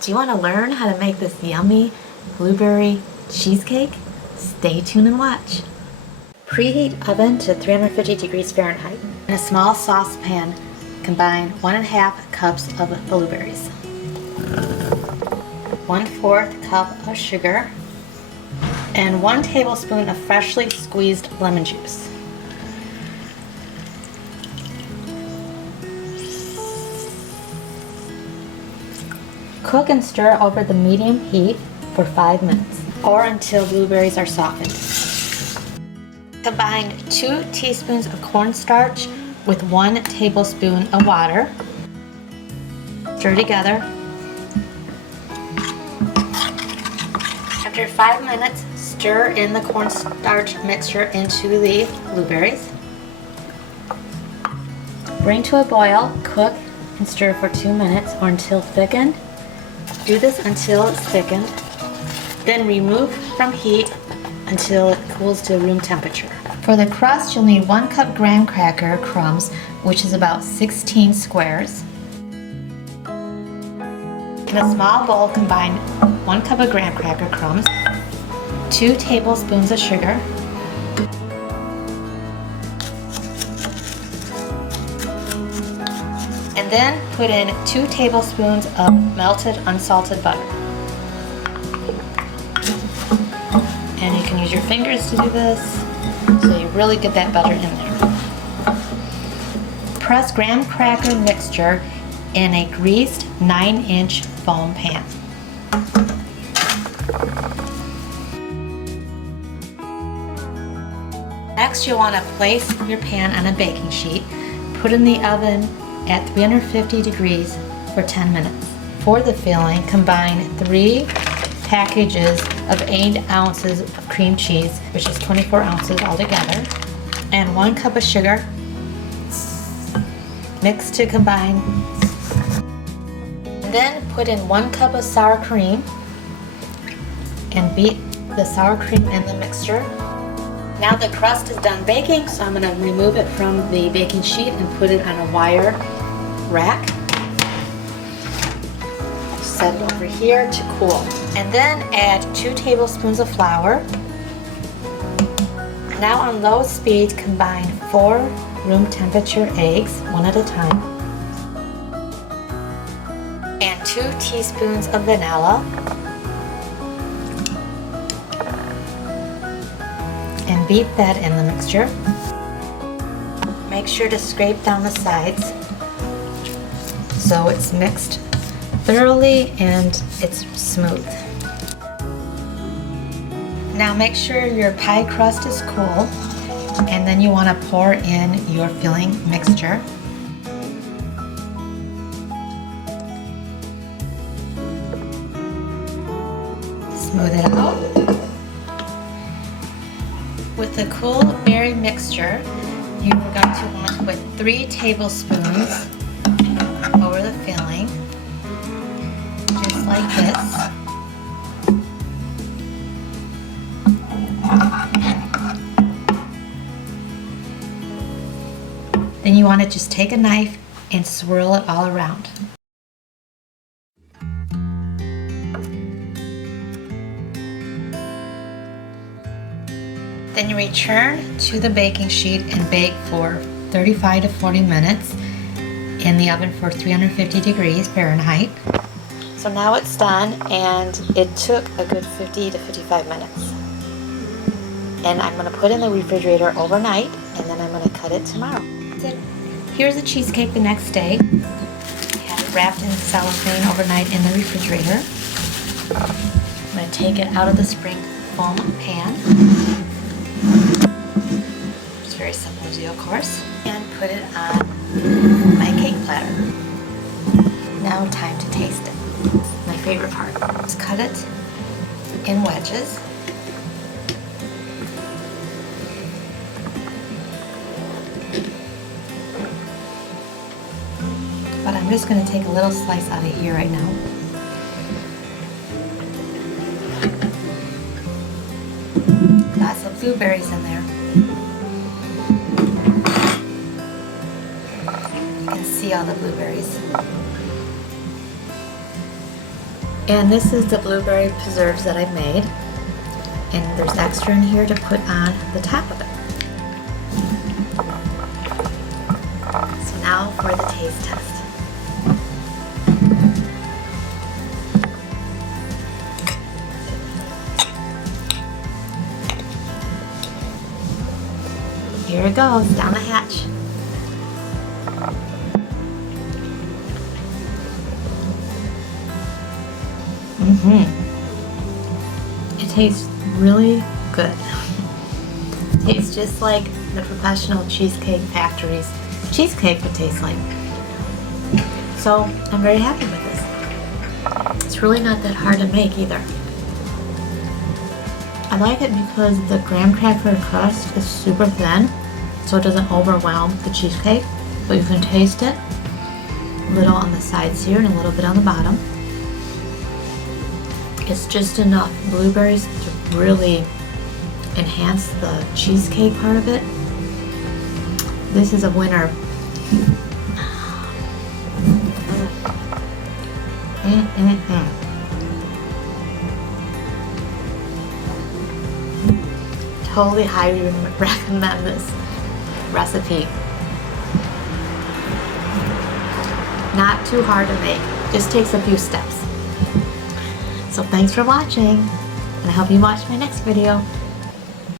Do you want to learn how to make this yummy blueberry cheesecake? Stay tuned and watch. Preheat oven to 350 degrees Fahrenheit. In a small saucepan, combine 1½ cups of blueberries, 1/4 cup of sugar, and 1 tablespoon of freshly squeezed lemon juice. Cook and stir over the medium heat for 5 minutes or until blueberries are softened. Combine 2 teaspoons of cornstarch with 1 tablespoon of water. Stir together. After 5 minutes, stir in the cornstarch mixture into the blueberries. Bring to a boil, cook and stir for 2 minutes or until thickened. Do this until it's thickened. Then remove from heat until it cools to room temperature. For the crust, you'll need 1 cup graham cracker crumbs, which is about 16 squares. In a small bowl, combine 1 cup of graham cracker crumbs, 2 tablespoons of sugar, and then put in 2 tablespoons of melted unsalted butter. And you can use your fingers to do this, so you really get that butter in there. Press graham cracker mixture in a greased 9-inch foam pan. Next, you'll want to place your pan on a baking sheet. Put in the oven at 350 degrees for 10 minutes. For the filling, combine 3 packages of 8 ounces of cream cheese, which is 24 ounces altogether, and 1 cup of sugar. Mix to combine. And then put in 1 cup of sour cream and beat the sour cream in the mixture. Now the crust is done baking, so I'm going to remove it from the baking sheet and put it on a wire rack. Set it over here to cool. And then add 2 tablespoons of flour. Now on low speed, combine 4 room temperature eggs, 1 at a time, and 2 teaspoons of vanilla, and beat that in the mixture. Make sure to scrape down the sides so it's mixed thoroughly and it's smooth. Now make sure your pie crust is cool, and then you want to pour in your filling mixture. Smooth it out. With the cool berry mixture, you're going to want to put 3 tablespoons over the filling, just like this. Then you want to just take a knife and swirl it all around. Then you return to the baking sheet and bake for 35 to 40 minutes in the oven for 350 degrees Fahrenheit. So now it's done, and it took a good 50 to 55 minutes. And I'm going to put it in the refrigerator overnight, and then I'm going to cut it tomorrow. Here's the cheesecake the next day. I have it wrapped in cellophane overnight in the refrigerator. I'm going to take it out of the spring foam pan. It's very simple to do, of course. And put it on my cake platter. Now time to taste it. My favorite part. Just cut it in wedges. But I'm just going to take a little slice out of here right now. Lots of blueberries in there. You can see all the blueberries. And this is the blueberry preserves that I've made. And there's extra in here to put on the top of it. So now for the taste test. Here it goes, down the hatch. It tastes really good. It tastes just like the professional cheesecake factories cheesecake would taste like. So I'm very happy with this. It's really not that hard to make either. I like it because the graham cracker crust is super thin, so it doesn't overwhelm the cheesecake, but you can taste it a little on the sides here and a little bit on the bottom. It's just enough blueberries to really enhance the cheesecake part of it. This is a winner. Totally highly recommend this recipe. Not too hard to make, just takes a few steps. So thanks for watching, and I hope you watch my next video.